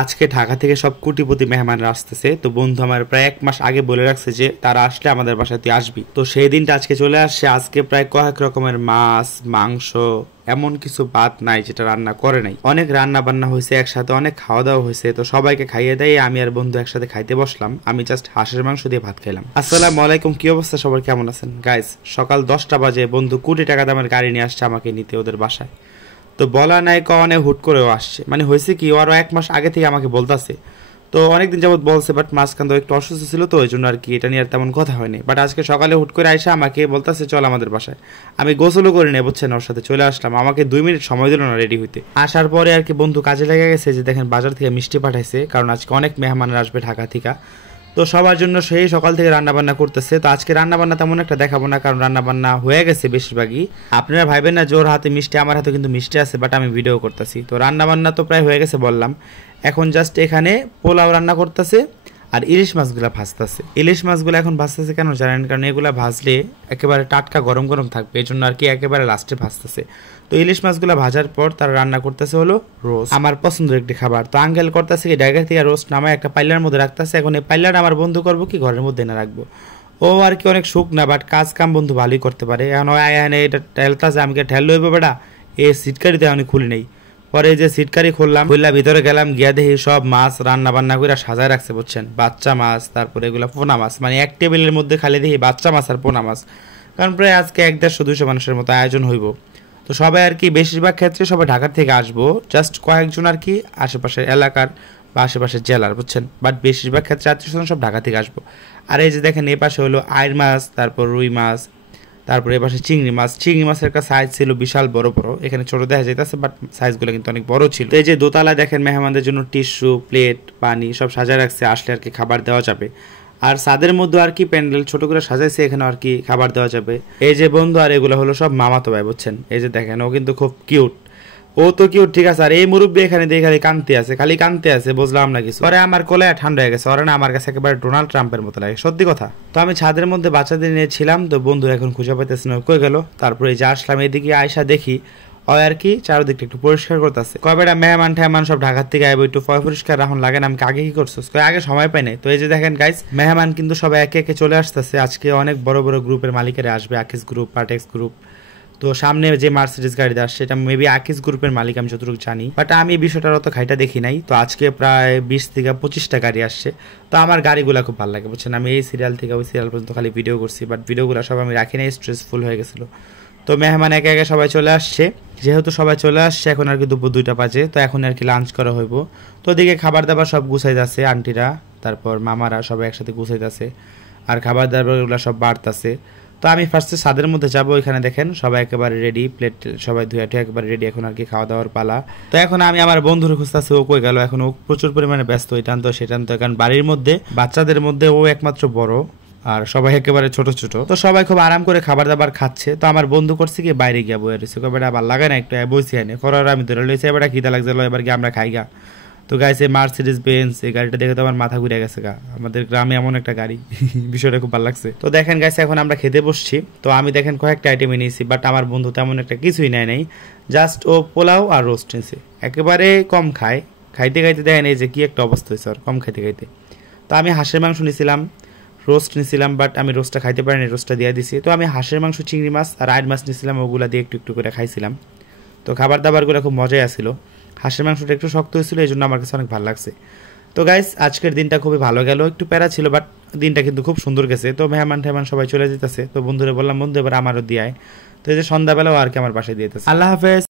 আজকে ঢাকা থেকে সব কোটিপতি মেহমানরা আসতেছে। তো বন্ধু আমার প্রায় 1 মাস আগে বলে রাখছে যে তারা আসলে আমাদের বাসায় তুই আসবি। তো সেই দিনটা আজকে চলে আসছে। আজকে প্রায় কয়েক রকমের মাছ, মাংস, এমন কিছু বাদ নাই যেটা রান্না করে নাই। অনেক রান্না বান্না হয়েছে, একসাথে অনেক খাওয়া দাওয়া হয়েছে। তো সবাইকে খাইয়ে দেয়, আমি আর বন্ধু একসাথে খাইতে বসলাম। আমি জাস্ট হাঁসের মাংস দিয়ে ভাত খেলাম। আসসালামু আলাইকুম, কি অবস্থা সবার, কেমন আছেন গাইস? সকাল 10টা বাজে বন্ধু কোটি টাকা দামের গাড়ি নিয়ে আসছে আমাকে নিতে ওদের বাসায়। তো বলা নাই কনে হুট করেও আসছে। মানে হয়েছে কি, আরও 1 মাস আগে থেকে আমাকে বলতেছে। তো অনেকদিন যাবত বলছে, বাট মাঝখান তো একটু অসুস্থ ছিল, তো ওই জন্য আর কি এটা নিয়ে আর তেমন কথা হয়নি। বাট আজকে সকালে হুট করে আইসা আমাকে বলতেছে চল আমাদের বাসায়। আমি গোসলও করি না, বুঝছেন, ওর সাথে চলে আসলাম। আমাকে 2 মিনিট সময় দিল না রেডি হইতে। আসার পরে আর কি বন্ধু কাজে লেগে গেছে, যে দেখেন বাজার থেকে মিষ্টি পাঠাইছে, কারণ আজকে অনেক মেহমানরা আসবে ঢাকা থেকে। তো সবার জন্য সেই সকাল থেকে রান্না বান্না করতেছে। তো আজকে রান্না বান্না তেমন একটা দেখাবো না, কারণ রান্না বান্না হয়ে গেছে বেশিরভাগই। আপনারা ভাইবেন না জোর হাতে মিষ্টি, আমার হাতে কিন্তু মিষ্টি আছে, বাট আমি ভিডিও করতেছি। তো রান্না বান্না তো প্রায় হয়ে গেছে বললাম। এখন জাস্ট এখানে পোলাও রান্না করতেছে আর ইলিশ মাছগুলো ভাজতেছে। ইলিশ মাছগুলো এখন ভাজতেছে কেন জানেন? কারণ এগুলো ভাজলে একেবারে টাটকা গরম গরম থাকবে, এই জন্য আর কি একেবারে লাস্টে ভাজতেছে। তো ইলিশ মাছগুলো ভাজার পর তারা রান্না করতেছে হলো রোস্ট, আমার পছন্দের একটি খাবার। তো আঙ্কেল করতেছে কি, ডাইগার থেকে রোস্ট নামায় একটা পাইলার মধ্যে রাখতেছে। এখন এই পাইলার আমার বন্ধু করবো কি, ঘরের মধ্যে না রাখবো। ও আর কি অনেক সুখ না, বাট কাজ কাম বন্ধু ভালোই করতে পারে। এখন এখানে এটা ঠেলতেছে, আমি ঠেল লইব বেটা, এই সিটকারিতে আমি খুলি নেই। পরে যে সিটকারি খুললাম, ভিতরে গেলাম, গিয়া দেখি সব মাছ রান্না বান্না করে সাজায় রাখছে, বুঝছেন। বাচ্চা মাছ, তারপরে এগুলো পোনা মাছ, মানে এক টেবিলের মধ্যে খালি দেখি বাচ্চা মাছ আর পোনা মাছ। কারণ প্রায় আজকে 150-200 মানুষের মতো আয়োজন হইব। তো সবাই আর কি বেশিরভাগ ক্ষেত্রে সবাই ঢাকার থেকে আসবো, জাস্ট কয়েকজন আর কি আশেপাশের এলাকার বা আশেপাশের জেলার, বুঝছেন। বাট বেশিরভাগ ক্ষেত্রে আত্মীয় সব ঢাকা থেকে আসবো। আর এই যে দেখেন এই পাশে হলো আইর মাছ, তারপর রুই মাছ, তারপরে এপাশে চিংড়ি মাছ। চিংড়ি মাছের একটা সাইজ ছিল বিশাল বড় বড়, এখানে ছোট দেখা যাইতেছে, বাট সাইজগুলো কিন্তু অনেক বড় ছিল। এই যে দোতলা দেখেন মেহমানদের জন্য টিস্যু, প্লেট, পানি সব সাজায় রাখছে, আসলে আর কি খাবার দেওয়া যাবে। আর ছাদের মধ্যে আর কি প্যান্ডেল ছোট করে সাজাইছে, এখানে আর কি খাবার দেওয়া যাবে। এই যে বন্ধু, আর এগুলো হলো সব মামাতো ভাই, বুঝছেন। এই যে দেখেন ও কিন্তু খুব কিউট, ও তো কিউট, ঠিক আছে। আর এই মুরব্বী এখানে দিয়ে খালি কানতে আছে, খালি কানতে আছে, বুঝলাম না কিছু। পরে আমার কোলে ঠান্ডা হয়ে গেছে, ওরা না আমার কাছে একেবারে ডোনাল্ড ট্রাম্পের মতো লাগে, সত্যি কথা। তো আমি ছাদের মধ্যে বাচ্চাদের নিয়েছিলাম, তো বন্ধু এখন খুঁজে পাইতেছে না কই গেল। তারপরে এই যে আসলাম এদিকে, আয়সা দেখি ও আর কি চারদিকটা একটু পরিষ্কার করতেছে। কবেটা মেহমান ঠেহমান সব ঢাকার থেকে আইব, একটু পরিষ্কার রাখুন লাগে না। আমি আগে কি করছো, আগে সময় পাই নাই। তো এই যে দেখেন গাইস, মেহমান কিন্তু সবাই একে একে চলে আসতেছে। আজকে অনেক বড় বড় গ্রুপের মালিকেরা আসবে, আকিস গ্রুপ, পার্টেক্স গ্রুপ। তো সামনে যে মার্সিডিজ গাড়িতে আসছে, এটা মেবি আকিস গ্রুপের মালিক, আমি যতটুকু জানি। বাট আমি এই বিষয়টার অত খাইটা দেখি নাই। তো আজকে প্রায় 20 থেকে 25টা গাড়ি আসছে। তো আমার গাড়িগুলো খুব ভালো লাগে, বুঝছেন। আমি এই সিরিয়াল থেকে ওই সিরিয়াল পর্যন্ত খালি ভিডিও করছি, বাট ভিডিওগুলো সব আমি রাখি নাই, স্ট্রেসফুল হয়ে গেছিলো। তো মেহমান একে একে সবাই চলে আসছে। যেহেতু সবাই চলে আসছে, এখন আর কি দুপুর 2টা বাজে, তো এখন আর কি লাঞ্চ করা হইব। তো ওদিকে খাবার দাবার সব গুছাই যাচ্ছে আন্টিরা, তারপর মামারা সবাই একসাথে গুছাই যাচ্ছে, আর খাবার দাবারগুলো সব বাড়তেছে। তো আমি ফার্স্টে ছাদের মধ্যে যাবো, এখানে দেখেন সবাই একেবারে রেডি, প্লেট সবাই ধুয়ে টুয়ে একেবারে রেডি, এখন আর কি খাওয়া দাওয়ার পালা। তো এখন আমি আমার বন্ধুর খুঁজতেছি, ও কই গেল। এখন ও প্রচুর পরিমাণে ব্যস্ত, এটান তো সেটান তো, কারণ বাড়ির মধ্যে বাচ্চাদের মধ্যে ও একমাত্র বড়, আর সবাই একেবারে ছোট ছোট। তো সবাই খুব আরাম করে খাবার দাবার খাচ্ছে। তো আমার বন্ধু করছে কি, বাইরে গিয়া বয়ে রয়েছে, বেটা আবার লাগে না একটু বসি আনে করার, আমি ধরে লইছি এবার খিদা লাগছে, এবার কি আমরা খাই গা। তো গাইছে মার্সিডিজ বেঞ্জ, এই গাড়িটা দেখে তো আমার মাথা ঘুরে গেছে গা, আমাদের গ্রামে এমন একটা গাড়ি। বিষয়টা খুব ভালো লাগছে। তো দেখেন গাইছে এখন আমরা খেতে বসছি। তো আমি দেখেন কয়েকটা আইটেম নিয়েছি, বাট আমার বন্ধু তেমন একটা কিছুই নেয় নাই, জাস্ট ও পোলাও আর রোস্ট নিয়েছে। একেবারে কম খায়, খাইতে খাইতে দেখেন এই যে কি একটা অবস্থা হয়েছে আর, কম খাইতে খাইতে। তো আমি হাঁসের মাংস নিয়েছিলাম, রোস্ট নিয়েছিলাম, বাট আমি রোস্টটা খাইতে পারিনি, রোস্টটা দিয়ে দিছি। তো আমি হাঁসের মাংস, চিংড়ি মাছ আর আইড মাছ নিয়েছিলাম, ওগুলা দিয়ে একটু একটু করে খাইছিলাম। তো খাবার দাবারগুলো খুব মজাই আসছিল। হাঁসের মাংসটা একটু শক্ত হয়েছিল, এই জন্য আমার কাছে অনেক ভালো লাগছে। তো গাইস আজকের দিনটা খুবই ভালো গেল, একটু প্যারা ছিল, বাট দিনটা কিন্তু খুব সুন্দর গেছে। তো মেহমান টেহমান সবাই চলে যেতেছে। তো বন্ধুরা বললাম বন্ধু এবার আমারও দিয়ে। তো এই যে সন্ধ্যাবেলাও আর কি আমার বাসায় দিয়েছে। আল্লাহ হাফেজ।